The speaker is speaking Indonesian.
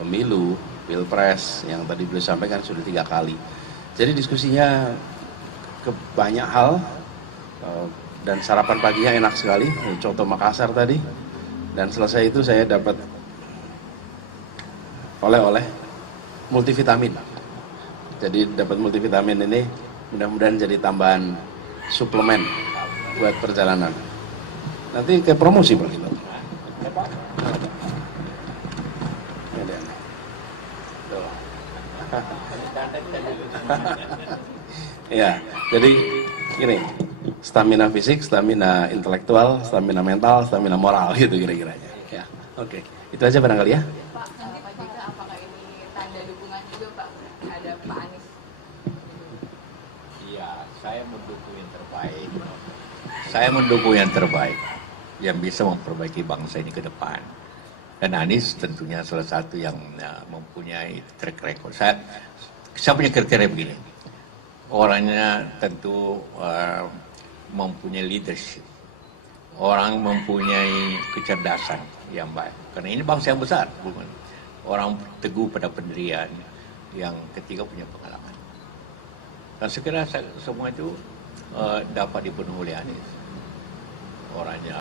pemilu, pilpres, yang tadi beliau sampaikan sudah 3 kali. Jadi diskusinya ke banyak hal, dan sarapan paginya enak sekali, contoh Makassar tadi, dan selesai itu saya dapat oleh-oleh multivitamin. Jadi dapat multivitamin ini mudah-mudahan jadi tambahan suplemen buat perjalanan. Nanti ke promosi Pak. Ya, jadi gini, stamina fisik, stamina intelektual, stamina mental, stamina moral gitu kira-kiranya. Ya, oke. Itu aja barangkali ya. Pak, Pak JK, apakah ini tanda dukungan juga Pak terhadap Pak Anies? Iya, saya mendukung yang terbaik. Saya mendukung yang terbaik yang bisa memperbaiki bangsa ini ke depan. Dan Anies tentunya salah satu yang mempunyai track record. Saya punya kriteria begini. Orangnya tentu mempunyai leadership. Orang mempunyai kecerdasan yang baik. Karena ini bangsa yang besar, bukan? Orang teguh pada pendirian, yang ketiga punya pengalaman. Dan sekiranya semua itu dapat dipenuhi oleh Anies. Orangnya